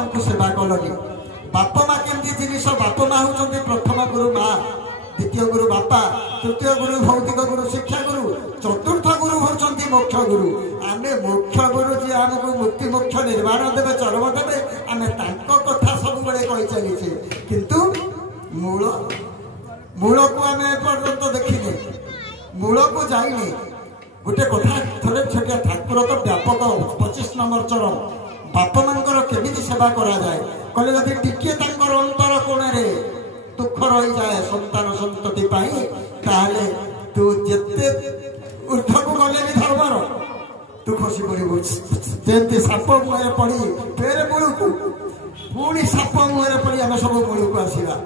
माँ को सेवा कलनी बाप माँ केमती जिनिस बाप माँ होती प्रथम गुरु माँ द्वितीय गुरु बापा तृतीय गुरु भौतिक गुरु शिक्षा गुरु चतुर्थ गुरु होती मोक्ष गुरु आम मोक्ष गुरु जी आमको मुक्ति मोक्ष निर्माण देवे चरम देवे आम कथा सब बड़े कही चलीचे किंतु मूल मूल को आम एपर्यंत देखने मूल को जाइने गोटे कथा थे छोटिया ठाकुर तो व्यापक 25 नंबर चरण बाप मानकर केमिति सेवा करा जाए कहले जदि टिके तांकर अंतर कोणे दुख रही जाए संतान संतति ताहले तू जेते ऊर्ध को गले भी धर्मर तू खसी पड़ू जमी साप मुहर पड़ी फेरे मूल को पुणी साप मुहर पड़ी आम सब मूल को आसवा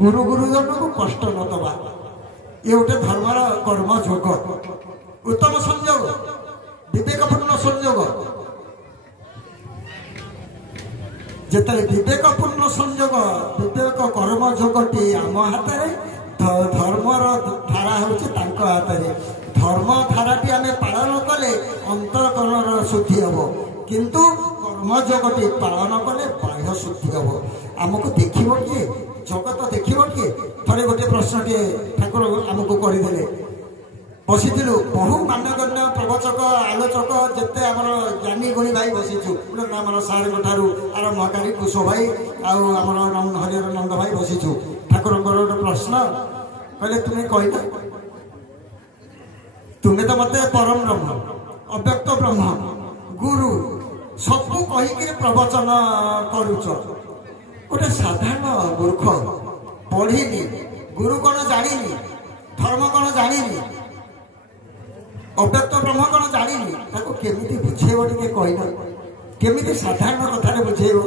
गुरु गुरुजन को कष्ट न दबा ये गोटे धर्मर कर्म जोग उत्तम संयोग विवेकपूर्ण संयोग जिते विवेकपूर्ण संयोग विवेक कर्म जोगटी आम हाथ धर्मर धारा हूँ हाथ धर्म धाराटी आम पालन कले अंतरकरण शुद्धि हम किंतु कर्मयोगटी पालन कले बाह्य शुद्धि हम आमको देखिब किए जगत देखिब किए थे गोटे प्रश्नटे ठाकुर आमको करदे बसीलु बहु मान्यगण्य प्रवचक आलोचक जिते आम ज्ञानी गुणी भाई बसीचु आम सार ठार आरंभ करी कुश भाई आम हरिहर नंद भाई बसीचु ठाकुर गोटे प्रश्न कहले तुम्हें कहना तुम्हें तो मत परम ब्रह्म अव्यक्त ब्रह्म गुरु सबू कहीकि प्रवचन करुच गोटे साधारण मूर्ख पढ़ी गुरु कौन जानी धर्म कौन जानी अव्यक्त ब्रह्म कौन जानी केमिति बुझेब टे कहना केमिति साधारण कथा बुझेब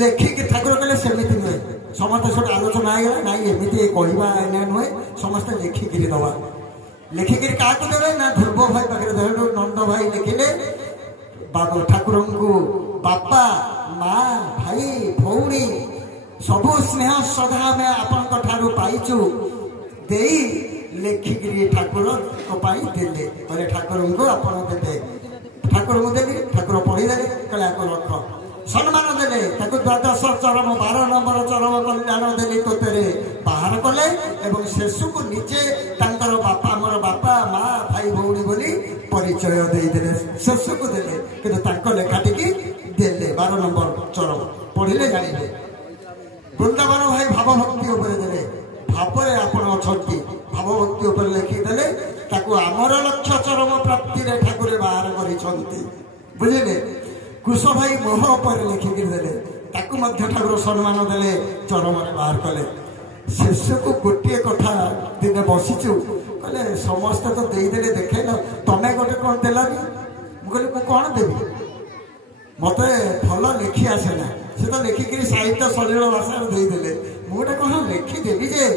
लेखिक ठाकुर कहले सेमिति नुहे समस्त सब आलोचना होगा ना एमती कहवा नुहे समस्त लेखिकी दवा लेखिकी क्या देवे ना ध्रुव भाई पाखे देवे नंद भाई लिखिले ठाकुर को बापा माँ भाई भौणी सबू स्नेह श्रद्धा आम आपण पाइचु दे लेखिकी ठाकुर देले कहले ठाकुर को आपण देते ठाकुर को देली ठाकुर पढ़ीदे कहले रख सम्मान देले द्वादश चरम 12 नंबर चरम कल्याण देली तोतेरे बाहर कले एवं शेष को निजे तांकर बापा आमर बापा माँ भाई भौणी बोली परिचय देदेले शेष को देले किंतु तांको लेखाटी देले 12 नंबर चरम पढ़िले जानिले वृंदावन भाई भावभक्ति उपरे देले भावरे आपण अछंती भावभक्ति उपरे लिखिदेले ताकू आमर लक्ष्य चरम प्राप्ति रे ठाकुर बाहर करिसंती बुझिले कुश भाई मोह पर लिखिकी देले ताकू मध्य ठाकुर सम्मान देले चरम बाहर कले शेष को गोटे कथा दिन बसीचु कहले समस्त तो देदेले देखेल तमें गोटे कौन देलानी मुझे मुझे कौन देवी मत भल लिखि आसेना से तो लिखिकी साहित्य सलिल भाषा देदेले मुझे कौन लिखिदेवी जे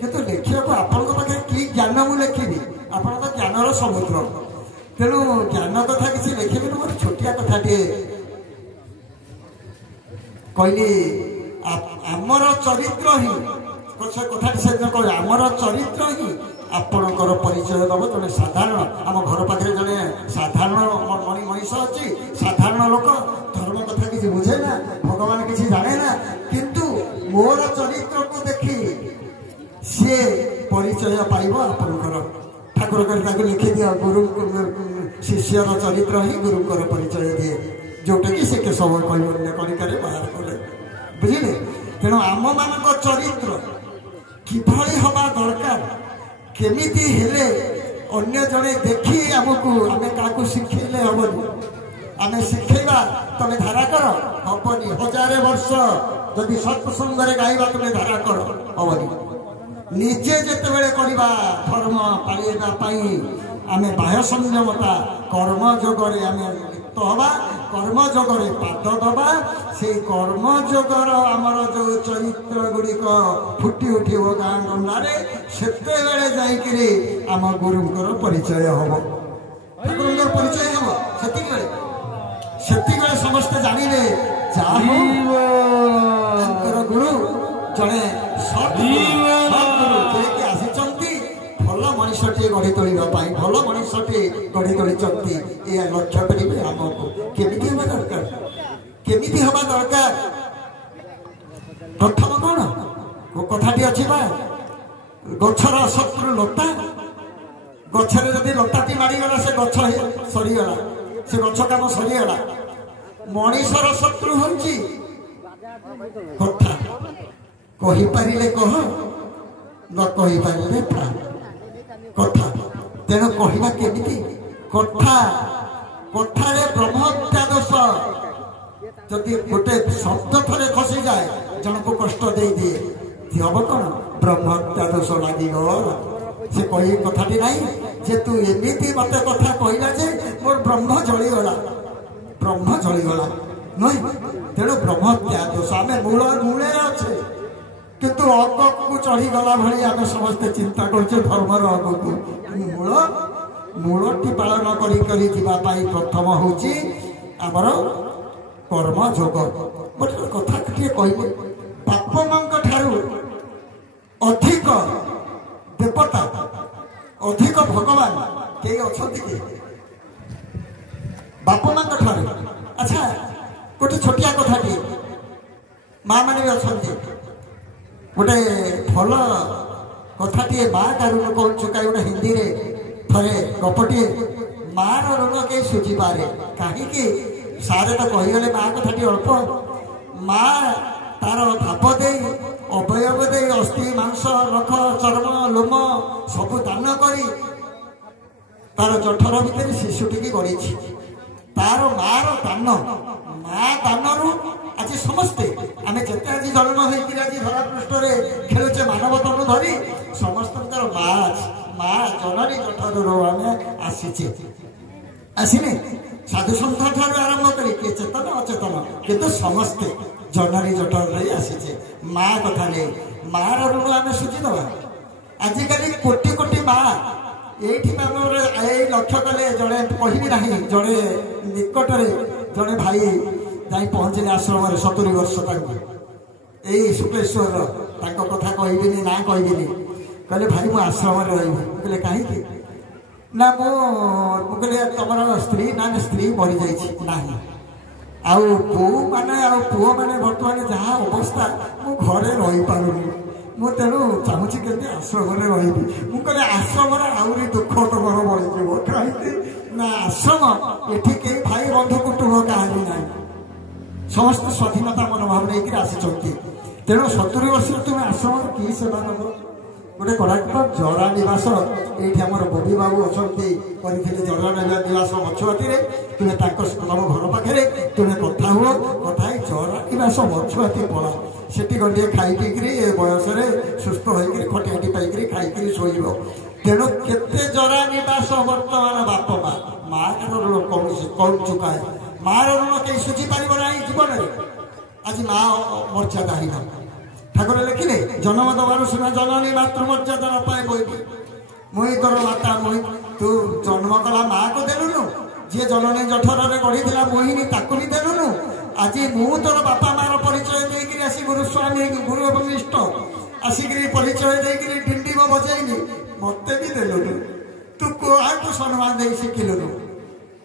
कितु लिखा आपण पाखे कि ज्ञान मुझे लिखी आपण तो ज्ञानर समुद्र तेणु ज्ञान कथा किसी लिखिबी गोटे छोटिया कथाटे कहली आमर चरित्र ही कथा से कह आमर चरित्र ही आपणकर परिचय दब जड़े साधारण आम घर पाखे जड़े साधारण मनीष अच्छी साधारण लोक धर्म कथा किसी बुझे ना भगवान किसी जाने ना किंतु मोर चरित्र को देखी सी परिचय पाइब आपणकर ठाकुर कर लिखि दिया गुरु शिष्यर चरित्र ही गुरुकर परिचय दिए जोटा कि से केशव कैवल्य कणिकारे बाहर कले बुझिले तेणु आम मान चरित्र किभली हवा दरकार केमिति हेले अन्य जड़े देखी आमको आम क्या शिखेले हेनी आम शिखेबा तुम धारा कर हेनी 1000 वर्ष जदि सत्संग गाइबा तुम धारा कर हेनी निजे जिते करवा धर्म पाइबा आम बाह्य संयमता कर्मयोगे आम लिप्त हवा कर्मयोगे पाद दबा से कर्मयोगर आमर जो चरित्र गुड़िक फुटी उठिब गाँ गंडारे सेते जाइकरी आम गुरुंकर परिचय हम ठाकुर परिचय हम से समस्ते जानवे जहाँ गुरु जड़े आसी भल मनीषटे गढ़ी तोड़ापी भल मनीषटे गढ़ी तोड़ी ये लक्ष्य करेंगे आमको केमी दरकार केमिति हवा दरकार प्रथम कौन कथाटी अच्छी बा गछर शत्रु लता गछरे जदि लताटी मारिगला से गछ सरीगला से गछ काम सरीगला मनीषर शत्रु होची कथा कही पारिले कह न कही पारिले था कथा तेणु कहवा केमिति कथा कथारे ब्रह्म हत्या दोष जदि गोटे शब्द थरे खसी जाए जन को कष्ट दे दिए हम कौन ब्रह्म हत्या दोष लगी गला से कही कथाटी नहीं जे तू एमती मत कथा कहला जे मोर ब्रह्म जलीगला नुह तेणु ब्रह्म हत्या दोष आम मूल मूले अच्छे किंतु अग को चढ़ीगला भाई आम समस्ते चिंता कर धर्मर अग को मूल मूलटी पालन करी प्रथम हूँ आमर कर्म जोग गोटे कथा कहले बाप माँ ठारू अधिक देवता अधिक भगवान कई अच्छा कि बाप माँ ठारू अच्छा गोटे छोटिया कथाटी माँ मैंने भी अच्छा गोटे भल कथाटी माँ कारुण कौन चुकाई गोटे हिंदी रे थरे गपटे मार ऋण कई सुझी पारे कहीं सारे तो कहीगले माँ कथाटी अल्प माँ तार भाव दे अवयव दे अस्थि मांस रख चर्म लोम सबू दान करी तार जठर भितर शिशुटी की गढ़ी तार मार दान माँ दान आज समस्ते आम जिते आज जन्म होकर आज धरा पृष्ठ खेलुचे मानव तनु धरी समस्त माँ जननी जठर आम आसीचे आसने साधु सन्थ ठार आरंभ कर किए चेतन अचेतन किंतु समस्ते जननी जठर रही आसीचे माँ कथा नहीं मार ऋण आम सुझीदवा आजिकल कोटी कोटी माँ ये लक्ष्य कले जड़े कहबी ना जड़े निकट जड़े भाई जाई पहुँचले आश्रम 70 वर्ष यही शुक्लेश्वर कथा कहबिनी ना कहबिनी कहले भाई मु आश्रम रही कहले कहीं ना मुझे तुम स्त्री ना स्त्री मरी जा पो मैंने पुओ मैंने बर्तमान जहाँ अवस्था मु घरे रही पारुनी मु तेणु चाहूँगी केमती आश्रम रही मुझे आश्रम आहरी दुख तुम बढ़ी कहीं ना आश्रम ये कई भाई बंधु कुटुंब कहानी ना समस्त स्वाधीनता मनोभाव नहीं आसी तेणु 70 वर्ष तुम आश्रम कि सेवा नब गोटे कलाकार जरा निवास ये आम बबी बाबू अच्छा करते जरा निवास मछुआती तुम्हें तुम घर पाखे तुम्हें कथा हुआ कथा जरा निवास मछुआती पड़ा से गंडे खाई पीकरी ए बयस सुस्थ होकर खटियाटी पाई खाई शोब तेणु केते जरा निवास बर्तमान बाप माँ माँ कौन चुकाए मार ऋण कहीं सुझी पार ना जीवन आज माँ मर्यादाहीन ठाकुर लिखिले जन्म दबार सुना जननी मातृमर्यादा न पाए बोली मुई तोर माता मुई तू जन्म कला माँ को देलुनु जी जननी जठर गढ़ी मुहिनी ताकू भी देलुनु आज मु तोर बापा मार परिचय देकर आसी गुरुस्वामी गुरु एवं इष्ट आसिक परिचय देकर डिंडी बजेनी मत भी देलुनु तू क्या सम्मान दे शिखिलुनु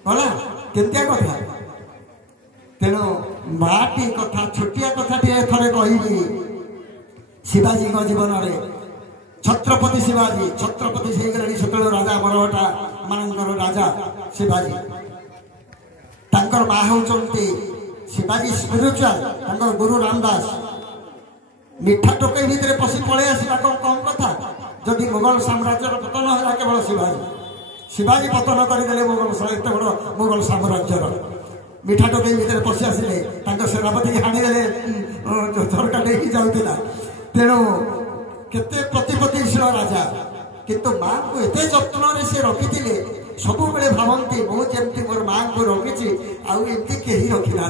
भला केमतिया कथा तेणु माटी कथा छोटिया कथा थे कहबी शिवाजी जीवन में छत्रपति शिवाजी छत्रपति से से राजा मरहटा मानकर राजा शिवाजी तांकर माँ होती शिवाजी स्पिरिचुआल गुरु रामदास मिठा टोकई भितर पशि पलि आसवा कम कथा जदि मुगल साम्राज्य पतन है केवल शिवाजी पतन करदे मुगल एत बड़ मुगल साम्राज्यर मिठा टोकई भितर पशि आसिले सेनापति की हाणीदे झरका नहीं जाऊला तेणु केते प्रतिपत्तिशील राजा किंतु माँ को एत जत्न से रखी सब बेले भावती मुझे मोर माँ को रखी आमती कहीं रखी ना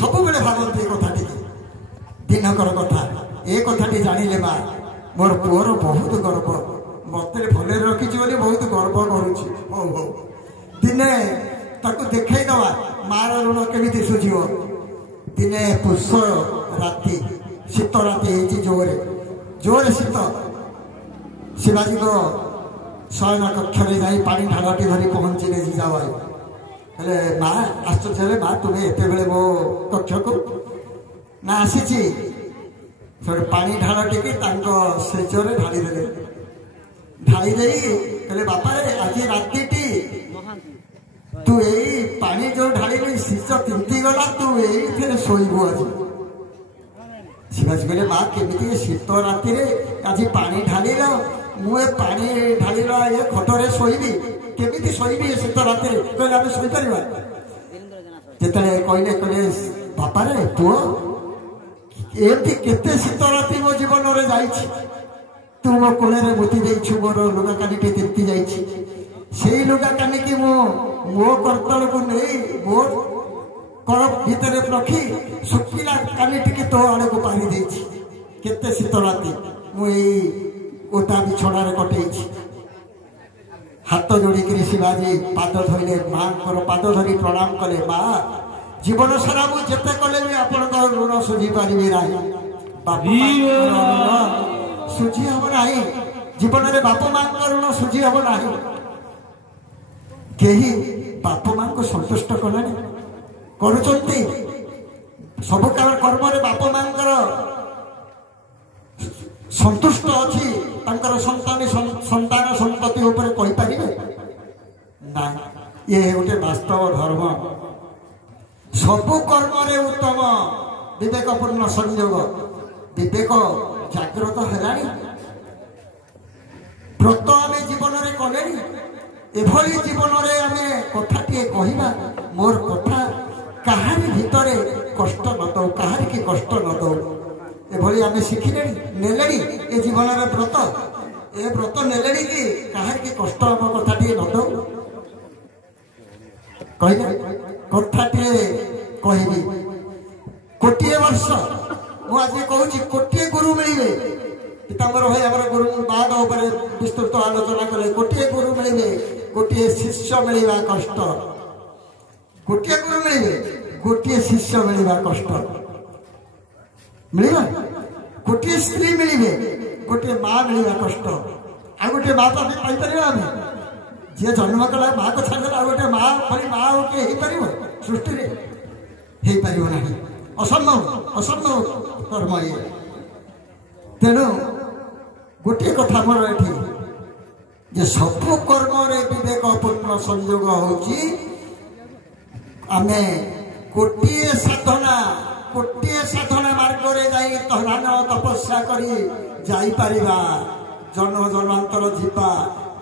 सब बेले भावती कथाटी दिनकर कथा ए कथाटी जानिले माँ मोर पुअर बहुत गर्व मत भले रखी बहुत गर्व करुच्ची हौ हौ दिने ताको देखा मार ऋण केमी सुझीव दिने पुष राति शीत राति जोरे जोरे शीत शिवाजी को शयन कक्ष में जा पानी ढालटी धरी पहुंचले जीजाबाई ହେଲେ ମା ଆଶ୍ଚର୍ଯ୍ୟ ହେଲେ ମା ତୁମେ ଏତେବେଳେ ମୋ କକ୍ଷକୁ ନା ଆସିଛି। ସେଠୁ ପାଣି ଢାଳ ଟିକେ ତାଙ୍କ ସେଜରେ ଢାଳି ଦେଲେ। ଢାଳି ଦେଇ କହିଲେ ବାପା ଆଜି ରାତିଟି ତୁ ଏଇ ପାଣି ଯୋଉ ଢାଳିଲି ଶୀତ ତିନ୍ତି ଗଲା ତୁ ଏଇଥିରେ ଶୋଇବୁ ଆଜି। ଶିବାଜୀ କହିଲେ ମା କେମିତି ଶୀତ ରାତିରେ ଆଜି ପାଣି ଢାଳିଲ ମୁଁ ଏ ପାଣି ଢାଳିଲ ଏ ଖଟରେ ଶୋଇବି କେମିତି ଶୋଇବି ଏ ଶୀତ ରାତିରେ। କହିଲେ ଆମେ ଶୋଇପାରିବା। ଯେତେବେଳେ କହିଲେ ବାପାରେ ପୁଅ ଏମିତି କେତେ ଶୀତ ରାତି ମୋ ଜୀବନରେ ଯାଇଛି ତୁ ମୋ କୋଳରେ ମୁତି ଦେଇଛୁ ମୋର ଲୁଗା କାନିଟି ତିନ୍ତି ଯାଇଛି ସେଇ ଲୁଗା କାନିକି ମୁଁ ମୋ କର୍ତ୍ତଳକୁ ନେଇ ମୋ କଳ ଭିତରେ ରଖି ଶୁଖିଲା କାନିଟିକି ତୋ ଆଡ଼କୁ ପାରି ଦେଇଛି। କେତେ ଶୀତ ରାତି ମୁଁ ଏଇ ଓଦା ବିଛଣାରେ କଟେଇଛି। ହାତ ଯୋଡ଼ିକିରି ଶିବାଜୀ ପାଦ ଧରିଲେ ମାଙ୍କର ପାଦ ଧରି ପ୍ରଣାମ କଲେ। ମା ଜୀବନ ସାରା ମୁଁ ଯେତେ କଲେ ବି ଆପଣଙ୍କ ଋଣ ଶୁଝି ପାରିବି ନାହିଁ। ବାପା ମାଙ୍କର ଋଣ ଶୁଝି ହବ ନାହିଁ। ଜୀବନରେ ବାପା ମାଙ୍କ ଋଣ ଶୁଝି ହବ ନାହିଁ। କେହି ବାପା ମାଙ୍କୁ ସନ୍ତୁଷ୍ଟ କଲେଣି କରୁଛନ୍ତି। ସବୁ କର୍ମରେ ବାପା ମାଙ୍କର ସନ୍ତୁଷ୍ଟ ଅଛି ତାଙ୍କର ସନ୍ତାନ ସନ୍ତତି ଉପରେ କହିପାରିବେ ନା। ଇଏ ଗୋଟେ ବାସ୍ତବ ଧର୍ମ। ସବୁ କର୍ମରେ ଉତ୍ତମ ବିବେକପୂର୍ଣ୍ଣ ସଂଯୋଗ। ବିବେକ ଜାଗ୍ରତ ହେଲାଣି। ବ୍ରତ ଆମେ ଜୀବନରେ କଲେଣି। ଏଭଳି ଜୀବନରେ ଆମେ କଥାଟିଏ କହିବା ମୋର କଥା କାହାରି ଭିତରେ କଷ୍ଟ ନ ଦଉ କାହାରିକି କଷ୍ଟ ନ ଦଉ ଏଭଳି ଆମେ ଶିଖିଲେଣି ନେଲେଣି। ଏ ଜୀବନରେ ବ୍ରତ ଏ ବ୍ରତ ନେଲେଣି କି କାହାରିକି କଷ୍ଟ ଆମ କଥାଟିଏ ନ ଦଉ। କହିଲେ କଥାଟିଏ କହିବି। ଗୋଟିଏ ବର୍ଷ ମୁଁ ଆଜି କହୁଛି ଗୋଟିଏ ଗୁରୁ ମିଳିବେ। ପିତାମ୍ବର ଭାଇ ଆମର ଗୁରୁ ବାଦ ଉପରେ ବିସ୍ତୃତ ଆଲୋଚନା କଲେ। ଗୋଟିଏ ଗୁରୁ ମିଳିବେ ଗୋଟିଏ ଶିଷ୍ୟ ମିଳିବା କଷ୍ଟ। ଗୋଟିଏ ଗୁରୁ ମିଳିବେ ଗୋଟିଏ ଶିଷ୍ୟ ମିଳିବା କଷ୍ଟ। ମିଳିବ। ଗୋଟିଏ ସ୍ତ୍ରୀ ମିଳିବେ ଗୋଟିଏ ମା ମିଳିବା କଷ୍ଟ। ଆଉ ଗୋଟିଏ ମା ତ ଆମେ ପାଇପାରିବା। ଆମେ ଯିଏ ଜନ୍ମ କଲା ମାକୁ ଛାଡ଼ିଦେଲା ଆଉ ଗୋଟେ ମା ଭଳି ମା ଆଉ କିଏ ହେଇପାରିବ ସୃଷ୍ଟିରେ? ହେଇପାରିବ ନାହିଁ। ଅସମ୍ଭବ ଅସମ୍ଭବ କର୍ମ ଇଏ। ତେଣୁ ଗୋଟିଏ କଥା ମୋର ଏଠି ଯେ ସବୁ କର୍ମରେ ବିବେକପୂର୍ଣ୍ଣ ସଂଯୋଗ ହଉଛି ଆମେ ଗୋଟିଏ ସାଧନା ମାର୍ଗରେ ଯାଇ ଧ୍ୟାନ ତପସ୍ୟା କରି ଯାଇପାରିବା ଜନ୍ମ ଜନ୍ମାନ୍ତର ଯିବା।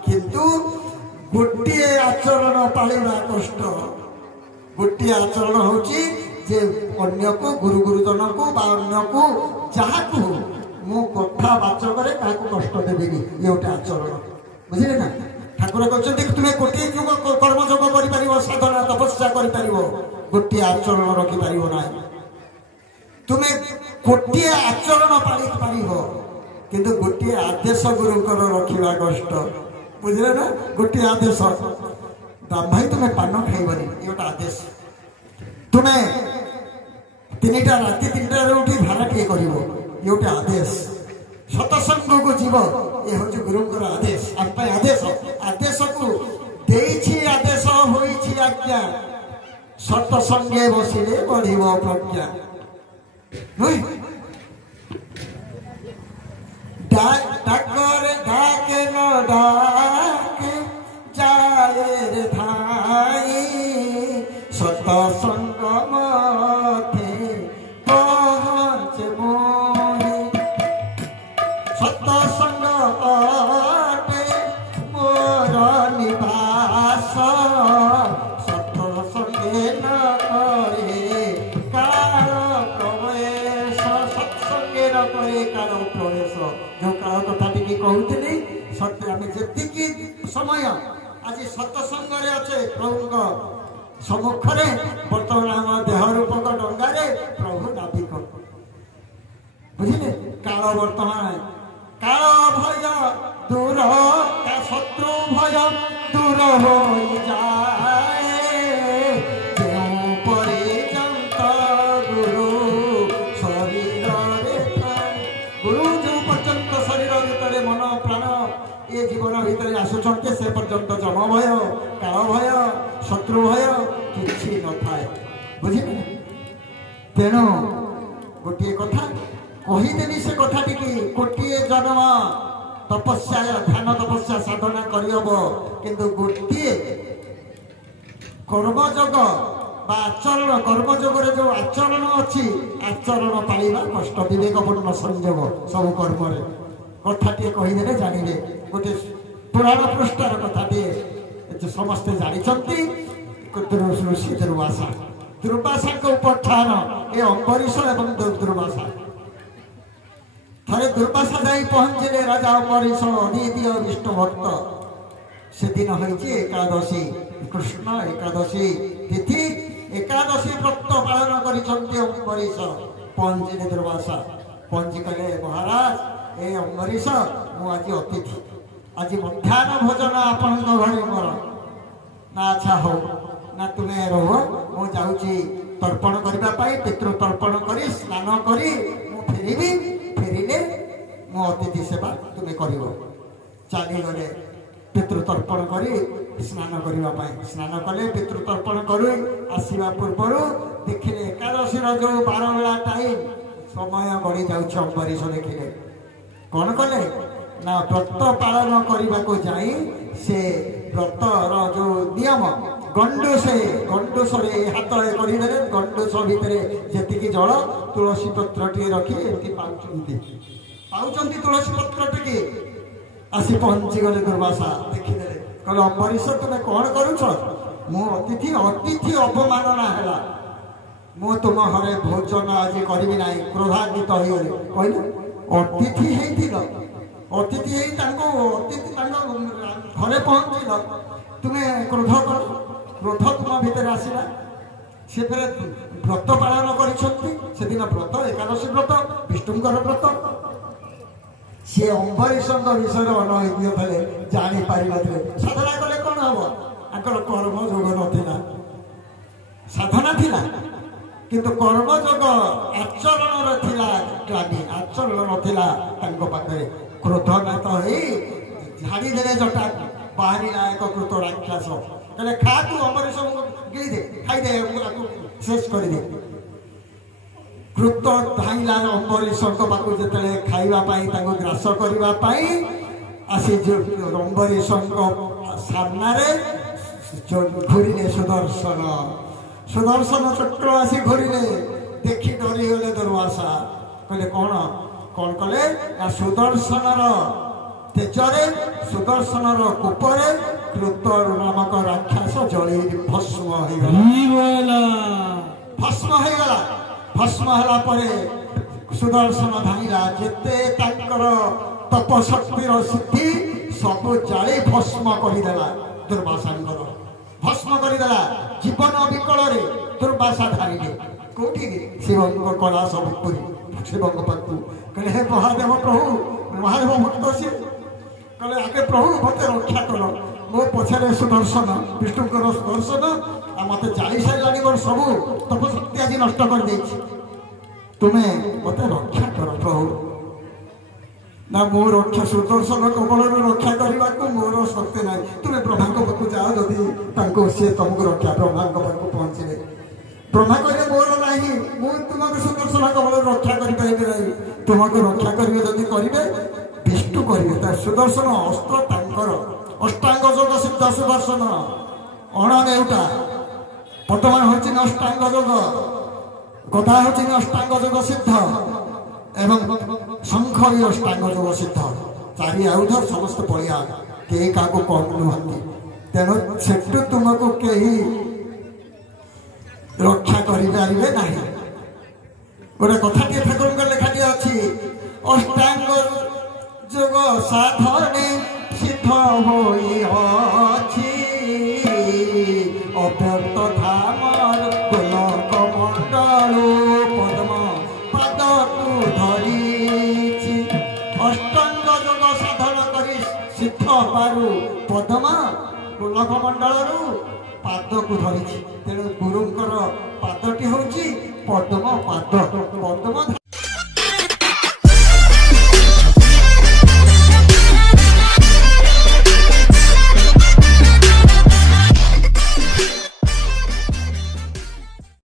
କିନ୍ତୁ ଗୋଟିଏ ଆଚରଣ ପାଳିବା କଷ୍ଟ। ଗୋଟିଏ ଆଚରଣ ହଉଛି ଯେ ଅନ୍ୟକୁ ଗୁରୁ ଗୁରୁଜନକୁ ବା ଅନ୍ୟକୁ ଯାହାକୁ ମୁଁ କଥା ବାଚକରେ କାହାକୁ କଷ୍ଟ ଦେବିନି। ଇଏ ଗୋଟେ ଆଚରଣ। ବୁଝିଲେ ନା? ଠାକୁର କହିଛନ୍ତି ତୁମେ ଗୋଟିଏ କର୍ମଯୋଗ କରିପାରିବ ସାଧନା ତପସ୍ୟା କରିପାରିବ ଗୋଟିଏ ଆଚରଣ ରଖିପାରିବ ନାହିଁ। ତୁମେ ଗୋଟିଏ ଆଚରଣ ପାଳି ପାରିବ କିନ୍ତୁ ଗୋଟିଏ ଆଦେଶ ଗୁରୁଙ୍କର ରଖିବା କଷ୍ଟ। ବୁଝିଲେ ନା? ଗୋଟିଏ ଆଦେଶ ଭାଇ ତୁମେ ପାନ ଖାଇବନି ଇଏ ଗୋଟେ ଆଦେଶ। ତୁମେ ରାତି 3ଟାରେ ଉଠି ଭାରାଟିଏ କରିବ ଇଏ ଗୋଟେ ଆଦେଶ। ସତସଙ୍ଗକୁ ଯିବ ଏ ହଉଛି ଗୁରୁଙ୍କର ଆଦେଶ। ଆମ ପାଇଁ ଆଦେଶ। ଆଦେଶକୁ ଦେଇଛି ଆଦେଶ ହୋଇଛି ଆଜ୍ଞା ସତସଙ୍ଗେ ବସିଲେ ବଢିବ ପ୍ରଜ୍ଞା। ଡାକରେ ଡାକେ ନ ଡାକେ ଯାଏ ରେ ଧାଇ ସତସଙ୍ଗ ମତେ ପହଞ୍ଚେ ମୋହି। ସତସଙ୍ଗ ଅଟେ ମୋର ନିବାସ ସତସଙ୍ଗେ ନ କରେ କାଳ ପ୍ରବେଶ। ସତ୍ସଙ୍ଗେ ନ କରେ କାଳ ପ୍ରବେଶ। ଯୋଉ କାଳ କଥା ଟିକେ କହୁଥିଲି ସତ୍ୟ ଆମେ ଯେତିକି ସମୟ ଆଜି ସତସଙ୍ଗରେ ଅଛେ ପ୍ରଭୁଙ୍କ ସମ୍ମୁଖରେ ବର୍ତ୍ତମାନ ଆମ ଦେହ ରୂପକ ଡଙ୍ଗାରେ ପ୍ରଭୁ ନାବିକ। ବୁଝିଲେ? କାଳ ବର୍ତ୍ତମାନ କାଳ ଭୟ ଦୂର ଶତ୍ରୁ ଭୟ ଦୂର ହୋଇଯାଏ ଯେଉଁ ପର୍ଯ୍ୟନ୍ତ ଗୁରୁ ଶରୀରରେ ଥାଏ। ଗୁରୁ ଯେଉଁ ପର୍ଯ୍ୟନ୍ତ ଶରୀର ଭିତରେ ମନ ପ୍ରାଣ ଏ ଜୀବନ ଭିତରେ ଆସୁଛନ୍ତି ସେ ପର୍ଯ୍ୟନ୍ତ ଯମ ଭୟ କାଳ ଭୟ ଶତ୍ରୁ ଭୟ ବୁଝିଲେ। ତେଣୁ ଗୋଟିଏ କଥା କହିଦେଲି, ସେ କଥାଟିକି ଗୋଟିଏ ଜନ୍ମ ତପସ୍ୟା ଧ୍ୟାନ ତପସ୍ୟା ସାଧନା କରିହବ, କିନ୍ତୁ ଗୋଟିଏ କର୍ମଯୋଗ বা আচরণ কর্মযোগের যে আচরণ অছি আচরণ পাইবা কষ্ট। বিবেকপূর্ণ সংযোগ সবু কর্মরে কথাটিয়ে কহিদেলে জানিবে। গোটে পুরাণ পৃষ্ঠার কথাটিয়ে সমস্তে জানিছন্তি। ঋষি দুর্বাসা, দুর্বাসাঙ্ক উপাখ্যান এ অম্বরীশ এবং দুর্বাসা। থরে দুর্বাসা যাই পৌঁছিলে রাজা অম্বরীশ অদ্বিতীয় বিষ্ণু ভক্ত। সেদিন হয়েছে একাদশী, কৃষ্ণ একাদশী তিথি। একাদশী ব্রত পালন করেছেন অম্বরীশ। পৌঁছিলে দুর্বাসা, পৌঁছি কলে মহারাজ এ অম্বরীশ মু আজ অতিথি, আজ মধ্যাহ্ন ভোজন আপনার ঘরে মোর। না আচ্ছা হো, না তুমি রহ, মু যাচ্ছি তর্পণ করা, পিতৃ তর্পণ করে স্নান করে মু ফেরিবি। ফেরিলে মো অতিথি সেবা তুমি করিব। চালিগলে পিতৃতর্পণ করে স্নান করা। স্নান কলে পিতৃতর্পণ করে আসবা পূর্বর দেখিলে একাদশীর যে 12 বেলা টাইম সময় গড়ি যাচ্ছে। অম্বরীশ দেখিলে কଣ কলে না ব্রত পালন করা যাই সে ব্রতর যে নিয়ম গଣ୍ଡୁସରେ ହାତ କରିଦେଲେ ଗଣ୍ଡୁସ ଭିତରେ ଯେତିକି ଜଳ ତୁଳସୀ ପତ୍ରଟିଏ ରଖି ଏମିତି ପାଉଛନ୍ତି ତୁଳସୀ ପତ୍ରଟିକି। ଆସି ପହଞ୍ଚିଗଲେ ଦୁର୍ବାସା, ଦେଖିଦେଲେ, କହିଲେ ଅମ୍ବରୀଶ ତୁମେ କଣ କରୁଛ? ମୁଁ ଅତିଥି, ଅତିଥି ଅପମାନନା ହେଲା, ମୁଁ ତୁମ ଘରେ ଭୋଜନ ଆଜି କରିବି ନାହିଁ। କ୍ରୋଧାନ୍ୱିତ ହୋଇଗଲେ, କହିଲେ ଅତିଥି ହେଇଥିଲ, ଅତିଥି ହେଇ ତାଙ୍କ ଘରେ ପହଞ୍ଚିଲ, ତୁମେ କ୍ରୋଧ କର। କ୍ରୋଧ ତୁମ ଭିତରେ ଆସିଲା। ସେ ଫେରେ ବ୍ରତ ପାଳନ କରିଛନ୍ତି। ସେଦିନ ବ୍ରତ ଏକାଦଶୀ ବ୍ରତ, ବିଷ୍ଣୁଙ୍କର ବ୍ରତ। ସେ ଅମ୍ବରୀଶଙ୍କ ବିଷୟରେ ଅନୈତିକ ଥିଲେ, ଜାଣିପାରିନଥିଲେ। ସାଧନା କଲେ କଣ ହବ? ତାଙ୍କର କର୍ମଯୋଗ ନଥିଲା, ସାଧନା ଥିଲା, କିନ୍ତୁ କର୍ମଯୋଗ ଆଚରଣର ଥିଲା ଗ୍ଲାନି, ଆଚରଣ ନଥିଲା ତାଙ୍କ ପାଖରେ। କ୍ରୋଧନାଥ ହେଇ ଝାଡ଼ିଦେଲେ ଜଟା, ବାହାରିଲା ଏକ କୃତ ରାକ୍ଷସ। କହିଲେ ଖା, ତୁ ଅମ୍ବରୀଶଙ୍କୁ ଗିଳିଦେ, ଖାଇଦେ, ଶେଷ କରିଦେ। କୃତ ଧାଇଁଲା ଅମ୍ବରୀଶଙ୍କ ପାଖକୁ। ଯେତେବେଳେ ଖାଇବା ପାଇଁ ତାଙ୍କୁ ଗ୍ରାସ କରିବା ପାଇଁ ଆସି ଅମ୍ବରୀଶଙ୍କ ସାମ୍ନାରେ ଘୁରିଲେ ସୁଦର୍ଶନ। ସୁଦର୍ଶନ ଚକ୍ର ଆସି ଘୁରିଲେ, ଦେଖି ଡରିଗଲେ ଦୁର୍ବାସା। କହିଲେ କଣ କଲେ ନା ସୁଦର୍ଶନର ତେଜରେ, ସୁଦର୍ଶନର କୋପରେ କୃତ ନାମକ ରାକ୍ଷସ ଜଳି ଭସ୍ମ ହେଇଗଲା। ଭସ୍ମ ହେଇଗଲା। ଭସ୍ମ ହେଲା ପରେ ସୁଦର୍ଶନ ଧାଇଁଲା। ଯେତେ ତାଙ୍କର ତପଶକ୍ତିର ସିଦ୍ଧି ସବୁ ଜାଳି ଭସ୍ମ କରିଦେଲା ଦୁର୍ବାସାଙ୍କର। ଭସ୍ମ କରିଦେଲା। ଜୀବନ ବିକଳରେ ଦୁର୍ବାସା ଧାଇଁଲେ କୋଉଠିକି? ଶିବଙ୍କ କୈଳାସ ପୁରୀ, ଶିବଙ୍କ ପାଖକୁ। କହିଲେ ହେ ମହାଦେବ ପ୍ରଭୁ, ମହାଦେବ ଭକ୍ତ ସିଏ। କହିଲେ ଆଗେ ପ୍ରଭୁ ମତେ ରକ୍ଷା କର, ମୋ ପଛରେ ସୁଦର୍ଶନ, ବିଷ୍ଣୁଙ୍କର ସୁଦର୍ଶନ, ଆଉ ମତେ ଜାଳି ସାରିଲାଣି, ମୋର ସବୁ ତପଶକ୍ତି ଆଜି ନଷ୍ଟ କରିଦେଇଛି। ତୁମେ ମତେ ରକ୍ଷା କର ପ୍ରଭୁ। ନା ମୋ ରକ୍ଷା, ସୁଦର୍ଶନ କବଳରୁ ରକ୍ଷା କରିବାକୁ ମୋର ଶକ୍ତି ନାହିଁ। ତୁମେ ବ୍ରହ୍ମାଙ୍କ ପାଖକୁ ଯାଅ, ଯଦି ତାଙ୍କୁ ସିଏ ତମକୁ ରକ୍ଷା। ବ୍ରହ୍ମାଙ୍କ ପାଖକୁ ପହଞ୍ଚିଲେ ବ୍ରହ୍ମା କହିଲେ ମୋର ନାହିଁ, ମୁଁ ତୁମକୁ ସୁଦର୍ଶନ କବଳରୁ ରକ୍ଷା କରିପାରିବି ନାହିଁ। ତୁମକୁ ରକ୍ଷା କରିବେ ଯଦି କରିବେ, ବିଷ୍ଣୁ କରିବେ। ତା ସୁଦର୍ଶନ ଅସ୍ତ୍ର ତାଙ୍କର ଅଷ୍ଟାଙ୍ଗ ଯୋଗ ସିଦ୍ଧ ସୁଦର୍ଶନ। ଅଣନେଉଟା ବର୍ତ୍ତମାନ ହେଉଛି ଅଷ୍ଟାଙ୍ଗ ଯୋଗ, ଗଦା ହେଉଛି ଅଷ୍ଟାଙ୍ଗ ଯୋଗ ସିଦ୍ଧ, ଏବଂ ଶଙ୍ଖ ବି ଅଷ୍ଟାଙ୍ଗ ଯୋଗ ସିଦ୍ଧ। ଚାରି ଆୟୁଧ ସମସ୍ତେ ବଳିଆ, କେହି କାହାକୁ କମ୍ ନୁହନ୍ତି। ତେଣୁ ସେଠୁ ତୁମକୁ କେହି ରକ୍ଷା କରିପାରିବେ ନାହିଁ। ଗୋଟେ କଥାଟିଏ ଠାକୁରଙ୍କ ଲେଖାଟିଏ ଅଛି, ଅଷ୍ଟାଙ୍ଗ ଯୋଗ ସାଧନେ ସିଦ୍ଧ ହୋଇଅଛି, ଅବ୍ୟକ୍ତ ଧାମର ଗୋଲକ ମଣ୍ଡଳୁ ପଦ୍ମ ପାଦକୁ ଧରିଛି। ଅଷ୍ଟାଙ୍ଗ ଯୋଗ ସାଧନ କରି ସିଦ୍ଧ ପାରୁ ପଦ୍ମ ଗୋଲକ ମଣ୍ଡଳରୁ ପାଦକୁ ଧରିଛି। ତେଣୁ ଗୁରୁଙ୍କର ପାଦଟି ହେଉଛି ପଦ୍ମ ପାଦ। ପଦ୍ମ